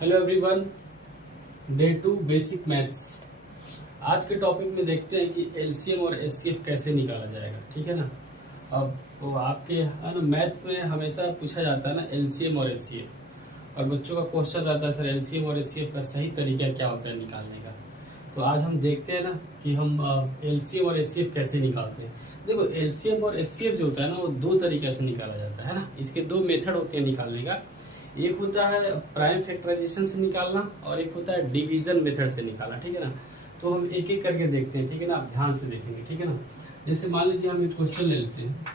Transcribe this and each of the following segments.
Hello everyone, day 2 basic maths. आज के topic में देखते हैं कि एलसीएम और एचसीएफ कैसे निकाला जाएगा। ठीक है ना। अब वो आपके है ना, मैथ में हमेशा पूछा जाता है ना एलसीएम और एचसीएफ, और बच्चों का क्वेश्चन रहता है सर एलसीएम और एचसीएफ का सही तरीका क्या होता है निकालने का। तो आज हम देखते हैं ना कि हम एलसीएम और एचसीएफ कैसे निकालते हैं। देखो, एलसीएम और एचसीएफ जो होता है ना वो दो तरीके से निकाला जाता है ना। इसके दो मेथड होते हैं निकालने का। एक होता है प्राइम फैक्टराइजेशन से निकालना और एक होता है डिवीजन मेथड से निकालना। ठीक है ना। तो हम एक एक करके देखते हैं। ठीक है ना, आप ध्यान से देखेंगे। ठीक है ना। जैसे मान लीजिए हम एक क्वेश्चन ले लेते हैं,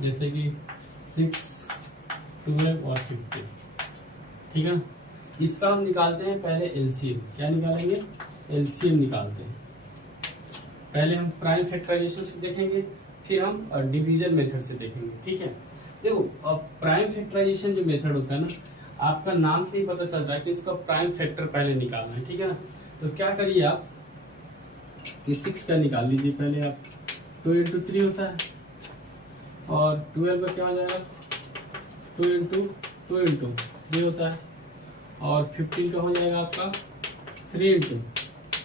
जैसे कि 6, 12 और 15। ठीक है। इसका हम निकालते हैं पहले एलसीएम। क्या निकालेंगे? एलसीएम निकालते हैं। पहले हम प्राइम फैक्टराइजेशन से देखेंगे, फिर हम डिवीजन मेथड से देखेंगे। ठीक है। देखो, अब प्राइम फैक्टराइजेशन जो मेथड होता है ना, आपका नाम से ही पता चलता है कि इसका प्राइम फैक्टर पहले निकालना है। ठीक है ना। तो क्या करिए आप कि 6 का निकाल लीजिए पहले आप। 2 इंटू 3 होता है, और 12 का क्या हो जाएगा? 2 इंटू 3 होता है, और 15 का हो जाएगा आपका 3 इंटू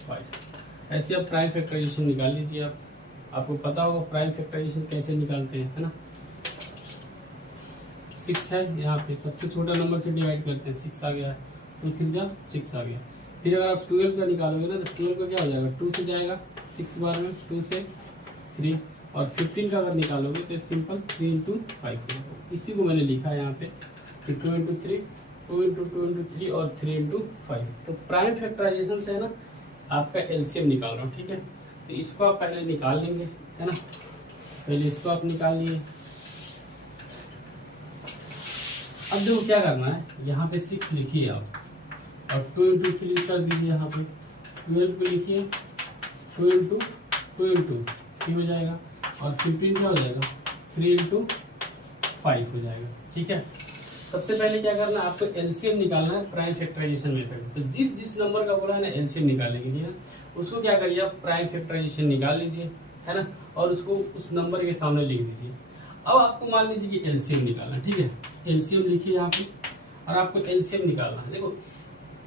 5। ऐसे आप प्राइम फैक्टराइजेशन निकाल लीजिए। आपको पता होगा प्राइम फैक्टराइजेशन कैसे निकालते हैं, है ना। 6 है यहाँ पे, सबसे छोटा नंबर से डिवाइड करते हैं, 6 आ गया, 2 3 का 6 आ गया। फिर अगर आप 12 का निकालोगे ना तो 12 का क्या हो जाएगा? 2 से जाएगा 6 बार में, 2 से 3, और 15 का अगर निकालोगे तो सिंपल 3 इंटू 5 होगा। इसी को मैंने लिखा है यहाँ पे कि 2 इंटू 3, 2 इंटू 2 इंटू 3 और 3 इंटू 5। तो प्राइम फैक्टराइजेशन से है ना आपका एलसीएम निकाल रहा हूँ। ठीक है। तो इसको आप पहले निकाल लेंगे, है ना। पहले इसको आप निकाल लिए। अब देखो क्या करना है, यहाँ पे 6 लिखिए आप, और 2 इंटू 3 कर दीजिए यहाँ पे। 12 पे लिखिए 2 इंटू 3 हो जाएगा, और 15 क्या हो जाएगा? 3 इंटू 5 हो जाएगा। ठीक है। सबसे पहले क्या करना है, आपको एलसीएम निकालना है प्राइम फैक्टराइजेशन मेथड। तो जिस नंबर का बोला है ना एलसीएम निकालेंगे, ठीक है, उसको क्या करिए आप प्राइम फैक्टराइजेशन निकाल लीजिए, है ना, और उसको उस नंबर के सामने लिख दीजिए। अब आपको मान लीजिए कि एलसीएम निकालना है। ठीक है। एलसीएम लिखिए यहाँ पे, और आपको एलसीएम निकालना है। देखो,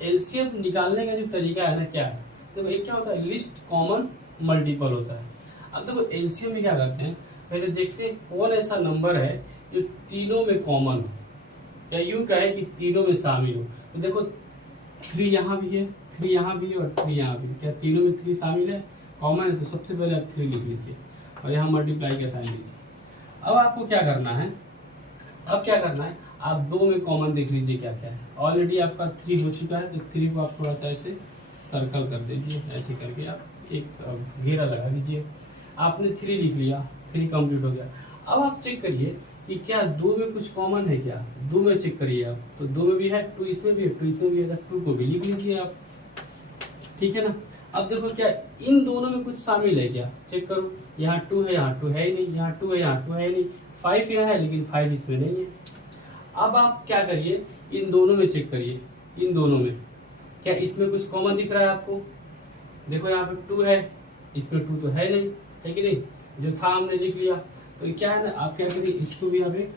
एलसीएम निकालने का जो तरीका है ना, क्या है, देखो एक क्या होता है, लिस्ट कॉमन मल्टीपल होता है। अब देखो एलसीएम में क्या करते हैं, पहले देखते हैं कौन ऐसा नंबर है जो तीनों में कॉमन हो, या यूं कहे कि तीनों में शामिल हो। तो देखो 3 यहाँ भी है, 3 यहाँ भी है, और 3 यहाँ भी है। क्या तीनों में 3 शामिल है, कॉमन है? तो सबसे पहले आप 3 लिख लीजिए, और यहाँ मल्टीप्लाई का साइन लीजिए। अब आपको क्या करना है, आप 2 में कॉमन देख लीजिए क्या क्या है। ऑलरेडी आपका 3 हो चुका है, तो 3 को आप थोड़ा सा ऐसे सर्कल कर दीजिए, ऐसे करके आप एक घेरा लगा दीजिए। आपने 3 लिख लिया, 3 कंप्लीट हो गया। अब आप चेक करिए कि क्या 2 में कुछ कॉमन है क्या। 2 में चेक करिए आप, तो 2 में भी है, 2 इसमें भी है, 2 इसमें भी है, 2 को भी लिख लीजिए आप। ठीक है ना। अब देखो क्या इन दोनों में कुछ शामिल है क्या, चेक करो। यहाँ 2 है, यहाँ 2 है ही नहीं, यहाँ 2 है, यहाँ 2 है ही नहीं, 5 यहाँ है लेकिन 5 इसमें नहीं है। अब आप क्या करिए, इन दोनों में चेक करिए, इन दोनों में क्या इसमें कुछ कॉमन दिख रहा है आपको? देखो यहाँ पे 2 है, इसमें 2 तो है नहीं, है कि नहीं, जो था हमने लिख लिया। तो क्या है ना, आप क्या करिए, इसको भी आप एक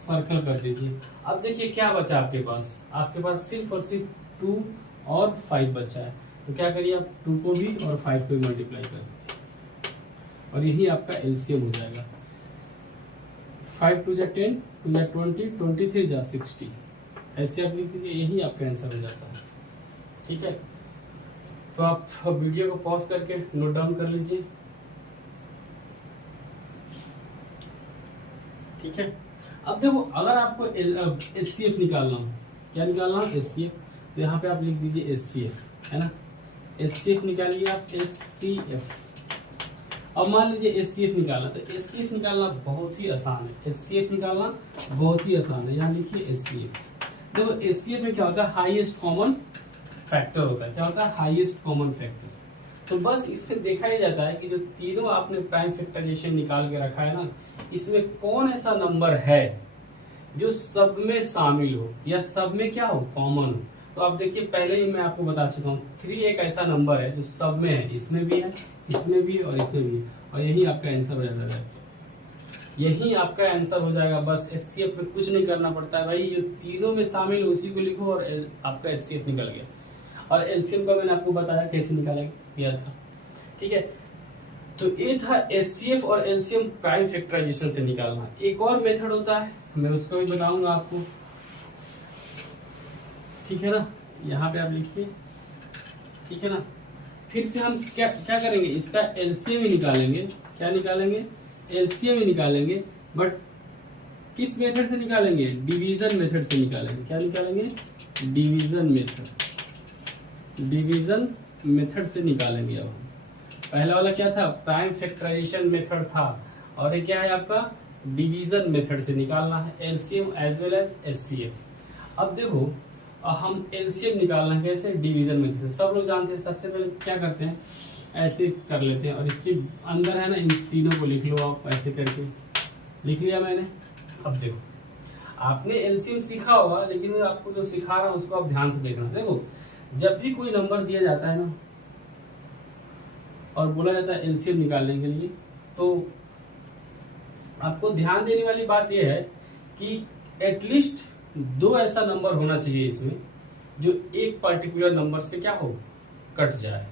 सर्कल कर दीजिए। अब देखिए क्या बचा आपके पास सिर्फ और सिर्फ 2 और 5 बचा है। तो क्या करिए आप 2 को भी और 5 को भी मल्टीप्लाई कर दीजिए, और यही आपका एलसीएम हो जाएगा। 5 2 जा 10, 2 जा 20, 23 जा 60। ऐसे आप लिख दीजिए, यही आपका आंसर हो जाता है। ठीक है। तो आप वीडियो को पॉज करके नोट डाउन कर लीजिए। ठीक है। अब देखो, अगर आपको एचसीएफ निकालना हो, क्या निकालना हो? एचसीएफ। तो यहाँ पे आप लिख दीजिए एचसीएफ, है ना। एचसीएफ निकालिए आप, एचसीएफ। अब मान लीजिए एचसीएफ निकालना, तो एचसीएफ निकालना बहुत ही आसान है। एचसीएफ निकालना बहुत ही आसान है। यहाँ लिखिए एचसीएफ। देखो एचसीएफ में क्या होता है, हाईएस्ट कॉमन फैक्टर होता है। क्या होता है? Highest common factor. तो बस इसमें देखा ही जाता है कि जो तीनों आपने प्राइम फैक्टराइजेशन निकाल के रखा है ना, इसमें कौन ऐसा नंबर है जो सब में शामिल हो, या सब में क्या हो, कॉमन हो। तो आप देखिए, पहले ही मैं आपको बता चुका हूँ, 3 एक ऐसा नंबर है जो सब में है, इसमें भी है, इसमें भी है, और इसमें भी है, और यही आपका आंसर हो जाता है। यही आपका आंसर हो जाएगा। बस एचसीएफ में कुछ नहीं करना पड़ता है भाई, जो तीनों में शामिल है उसी को लिखो और आपका एचसीएफ निकल गया। और एलसीएम का मैंने आपको बताया कैसे निकाला गया था, ठीक है। तो ये था एचसीएफ और एलसीएम प्राइम फैक्टराइजेशन से निकालना। एक और मेथड होता है, मैं उसको भी बताऊंगा आपको, ठीक है ना। यहाँ पे आप लिखिए, ठीक है ना। फिर से हम क्या क्या करेंगे, इसका एलसीएम ही निकालेंगे। क्या निकालेंगे, एलसीएम ही निकालेंगे, बट किस मेथड से निकालेंगे, डिवीजन मेथड से निकालेंगे। क्या निकालेंगे, डिवीजन मेथड, डिवीजन मेथड से निकालेंगे। अब पहला वाला क्या था, प्राइम फैक्टराइजेशन मेथड था, और ये क्या है आपका, डिवीजन मेथड से निकालना है LCM as well as HCF. अब देखो हम एलसीएम निकालना है कैसे, डिवीजन मेथड। सब लोग जानते हैं, सबसे पहले क्या करते हैं, ऐसे कर लेते हैं, और इसके अंदर है ना इन तीनों को लिख लो आप, ऐसे करके लिख लिया मैंने। अब देखो आपने एलसीएम सीखा होगा, लेकिन मैं आपको जो सिखा रहा हूँ उसको आप ध्यान से देखना। देखो जब भी कोई नंबर दिया जाता है ना और बोला जाता है एलसीएम निकालने के लिए, तो आपको ध्यान देने वाली बात यह है कि एटलीस्ट 2 ऐसा नंबर होना चाहिए इसमें जो एक पर्टिकुलर नंबर से क्या हो, कट जाए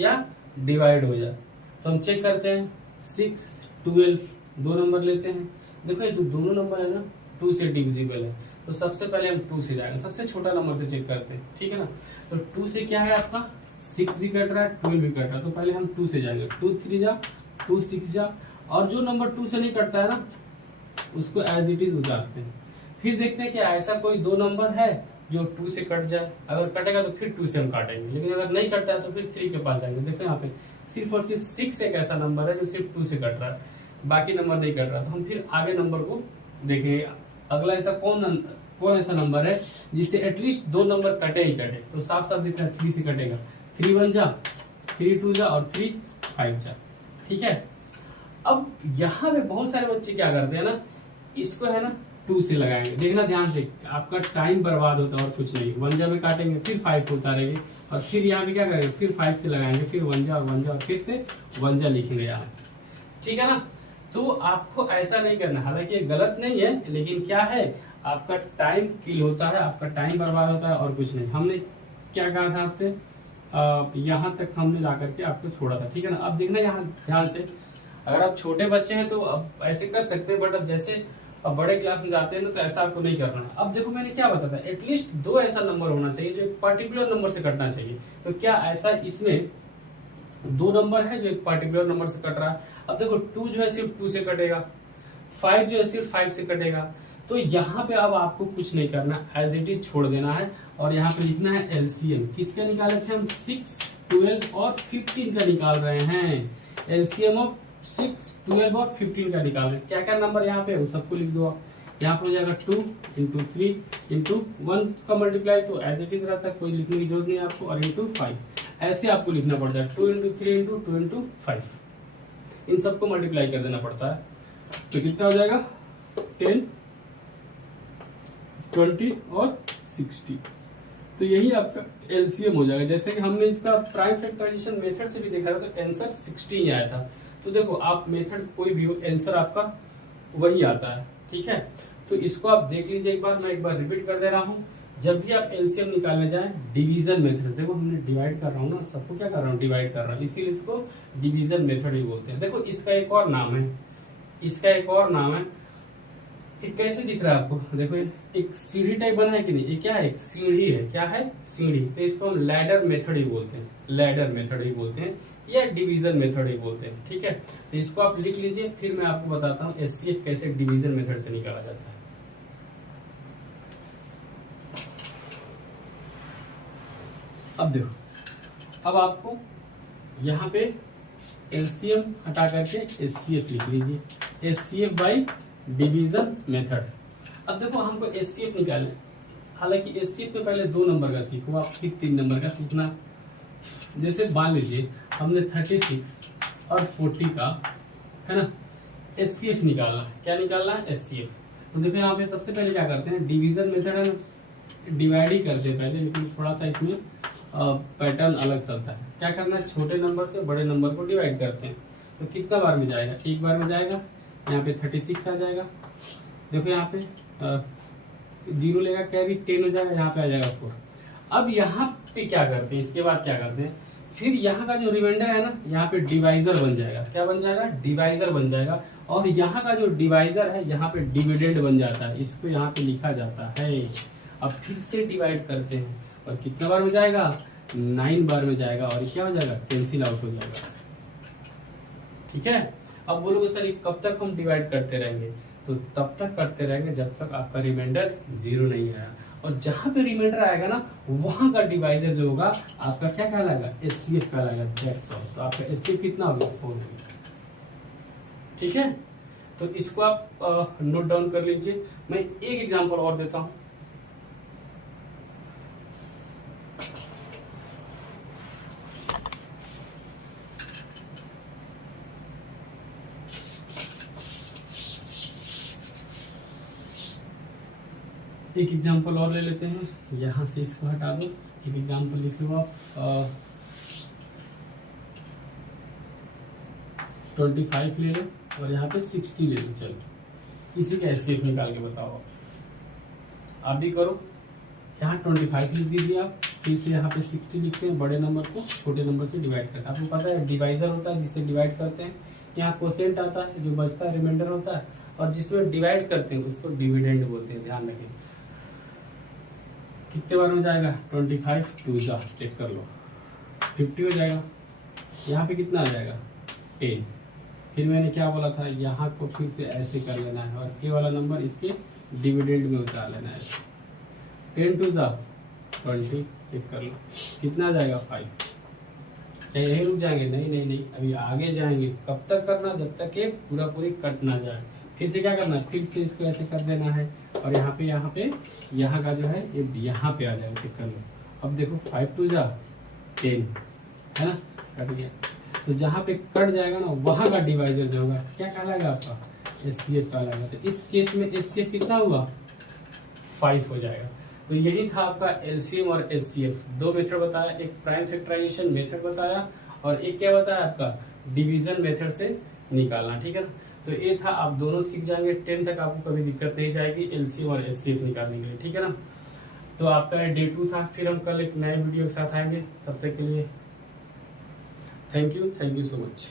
या डिवाइड हो जाए। तो हम चेक करते हैं 6, 12 2 नंबर लेते हैं। देखो ये जो दोनों नंबर है ना 2 से डिविजिबल है, तो सबसे पहले हम 2 से जाएंगे, सबसे छोटा नंबर से चेक करते हैं, ठीक है ना। तो 2 से क्या है आपका, 6 भी कट रहा है, 12 भी कट रहा है, तो पहले हम 2 से जाएंगे। 2 3 जा, 2 6 जा, और जो नंबर 2 से नहीं कटता है ना उसको एज इट इज उतारते हैं। फिर देखते हैं कि ऐसा कोई 2 नंबर है जो 2 से कट जाए। अगर कटेगा तो फिर 2 से हम काटेंगे, लेकिन अगर नहीं कटता है तो फिर 3 के पास आएंगे। देखो यहाँ पे सिर्फ और सिर्फ 6 एक ऐसा नंबर है जो सिर्फ 2 से कट रहा है, बाकी नंबर नहीं कट रहा। तो हम फिर आगे नंबर को देखेंगे, अगला ऐसा कौन ऐसा नंबर है जिससे एटलीस्ट 2 नंबर कटे ही कटे। तो साफ साफ दिख रहा है 3 से कटेगा, 3 1 जा, 3 2 जा, और 3 5 जा, ठीक है। अब यहाँ पे बहुत सारे बच्चे क्या करते हैं ना, इसको है ना 2 से लगाएंगे। देखना ध्यान से, आपका टाइम बर्बाद होता है और कुछ नहीं। 1 जा में काटेंगे, फिर 5 को उतारेंगे, और फिर यहाँ पे क्या करेंगे, फिर 5 से लगाएंगे, फिर 1 जा और 1 जा, और फिर से 1 जा लिखेंगे यहाँ, ठीक है ना। तो आपको ऐसा नहीं करना, हालांकि ये गलत नहीं है, लेकिन क्या है आपका टाइम किल होता है, आपका टाइम बर्बाद होता है और कुछ नहीं। हमने क्या कहा था आपसे, यहाँ तक हमने ला करके आपको छोड़ा था, ठीक है ना। अब देखना यहाँ ध्यान से, अगर आप छोटे बच्चे हैं तो अब ऐसे कर सकते हैं, बट अब जैसे अब बड़े क्लास में जाते हैं ना तो ऐसा आपको नहीं करना। अब देखो मैंने क्या बताया, एटलीस्ट 2 ऐसा नंबर होना चाहिए जो एक पर्टिकुलर नंबर से कटना चाहिए। तो क्या ऐसा इसमें 2 नंबर है जो एक पर्टिकुलर नंबर से कट रहा है। अब देखो 2 जो है सिर्फ 2 से कटेगा, 5 जो है सिर्फ 5 से कटेगा। तो यहाँ पे अब आपको कुछ नहीं करना, एज इट इज छोड़ देना है, और यहाँ पे लिखना है एलसीएम। किसका निकाले थे हम, 6, 12 और 15 का निकाल रहे हैं। एलसीएम ऑफ 6, 12 और 15 का निकाल रहे हैं। क्या क्या नंबर यहाँ पे वो सबको लिख दो आप। यहाँ पर हो जाएगा 2 इंटू 3 इंटू 1 का मल्टीप्लाई तो एज इट इज रहता है, कोई लिखने की जरूरत नहीं है आपको, और इंटू 5 ऐसे आपको लिखना पड़ता है। 2 इंटू 3 इंटू 2 इंटू 5 इन सबको मल्टीप्लाई कर देना पड़ता है। तो कितना हो जाएगा, 10, 20 और 60। तो यही आपका एलसीएम हो जाएगा। जैसे कि हमने इसका प्राइम फैक्टराइजेशन मेथड से भी देखा था तो आंसर 16 ही आया था। तो देखो आप मेथड कोई भी हो, आंसर आपका वही आता है, ठीक है। तो इसको आप देख लीजिए एक बार, मैं एक बार रिपीट कर दे रहा हूँ। जब भी आप एलसीएम निकालने जाए, डिवीजन मेथड, देखो हमने डिवाइड कर रहा हूँ ना, सबको क्या कर रहा हूँ, डिवाइड कर रहा हूँ, इसीलिए इसको डिवीजन मेथड ही बोलते हैं। देखो इसका एक और नाम है, इसका एक और नाम है, ये कैसे दिख रहा है आपको, देखो एक सीढ़ी टाइप बना है कि नहीं, ये क्या है, एक सीढ़ी है, क्या है, सीढ़ी। तो इसको हम लैडर मेथड ही बोलते हैं, लैडर मेथड ही बोलते हैं, या डिवीजन मेथड ही बोलते हैं, ठीक है। तो इसको आप लिख लीजिए, फिर मैं आपको बताता हूँ एचसीएफ कैसे डिवीजन मेथड से निकाला जाता है। अब देखो, अब आपको यहाँ पे एलसीएम हटा करके एचसीएफ लिख लीजिए, एचसीएफ बाई डिवीजन मेथड। अब देखो हमको एचसीएफ निकालना है, हालांकि एचसीएफ में पहले 2 नंबर का सीखो आप, फिर 3 नंबर का सीखना। जैसे मान लीजिए हमने 36 और 40 का है ना एचसीएफ निकालना है। क्या निकालना है, एचसीएफ। तो देखो यहाँ पे सबसे पहले क्या करते हैं, डिवीजन मेथड है ना, डिवाइड ही करते हैं पहले, लेकिन थोड़ा सा इसमें पैटर्न अलग चलता है। क्या करना है, छोटे नंबर से बड़े नंबर को डिवाइड करते हैं। तो कितना बार में जाएगा, एक बार में जाएगा, यहाँ पे 36 आ जाएगा। देखो यहाँ पे 0 लेगा कैरी 10 हो जाएगा, यहाँ पे आ जाएगा 4। अब यहाँ पे क्या करते हैं, इसके बाद क्या करते हैं, फिर यहाँ का जो रिमाइंडर है ना, यहाँ पे डिवाइजर बन जाएगा। क्या बन जाएगा? डिवाइजर बन जाएगा। और यहाँ का जो डिवाइजर है यहाँ पे डिविडेंड बन जाता है, इसको यहाँ पे लिखा जाता है। अब फिर से डिवाइड करते हैं और कितने बार में जाएगा? 9 बार में जाएगा और क्या हो जाएगा? कैंसिल आउट हो जाएगा। ठीक है। अब बोलोगे सर ये कब तक हम डिवाइड करते रहेंगे? तो तब तक करते रहेंगे जब तक आपका रिमाइंडर 0 नहीं आया। और जहां पे रिमाइंडर आएगा ना, वहां का डिवाइजर जो होगा आपका क्या कहलाएगा? एचसीएफ कहलाएगा। That's all. तो आपका एचसीएफ कितना हो गया? 4 हो गया। ठीक है। तो इसको आप नोट डाउन कर लीजिए। मैं एक एग्जांपल और देता हूं। एक एग्जांपल और ले लेते हैं, यहां से इसको हटा दो। एक एग्जांपल लिख लो आप। 25 ले लो और यहाँ पे 60 ले लो। चलो इसी का एचसीएफ निकाल के बताओ। आप भी करो। यहाँ 25 लिख दीजिए आप, फिर से यहाँ पे 60 लिखते हैं। बड़े नंबर को छोटे नंबर से डिवाइड करते हैं। आपको पता है डिवाइजर होता है जिससे डिवाइड करते हैं, यहाँ कोसेंट आता है जो बचता है, रिमाइंडर होता है, और जिसमें डिवाइड करते हैं उसको डिविडेंड बोलते हैं। ध्यान रखें। कितने बार में जाएगा? 25 2 जा, चेक कर लो, 50 हो जाएगा। यहाँ पे कितना आ जाएगा? 10। फिर मैंने क्या बोला था, यहाँ को फिर से ऐसे कर लेना है और ये वाला नंबर इसके डिविडेंड में उतार लेना है ऐसे। 10 2 जा 20, चेक कर लो कितना आ जाएगा? 5। क्या यही रुक जाएंगे? नहीं नहीं नहीं, अभी आगे जाएंगे। कब तक करना? जब तक ये पूरा पूरी कट ना जाए। फिर से क्या करना है? फिर से इसको ऐसे कर देना है और यहाँ पे यहाँ का जो है ये यहाँ पे आ जाएगा। चेक कर लो। अब देखो 5 2 जा 10 है ना, कट गया। तो जहाँ पे कट जाएगा ना, वहां का डिवाइजर जो होगा क्या कहलाएगा? आपका एचसीएफ कहलाएगा। तो इस केस में एचसीएफ कितना हुआ? 5 हो जाएगा। तो यही था आपका एलसीएम और एचसीएफ। 2 मेथड बताया, एक प्राइम फैक्टराइजेशन मेथड बताया और एक क्या बताया आपका? डिवीजन मेथड से निकालना। ठीक है ना। तो ये था, आप दोनों सीख जाएंगे। 10 तक आपको कभी दिक्कत नहीं जाएगी एलसीएम और एचसीएफ निकालने के लिए। ठीक है ना। तो आपका डे 2 था। फिर हम कल एक नए वीडियो के साथ आएंगे। तब तक के लिए थैंक यू सो मच।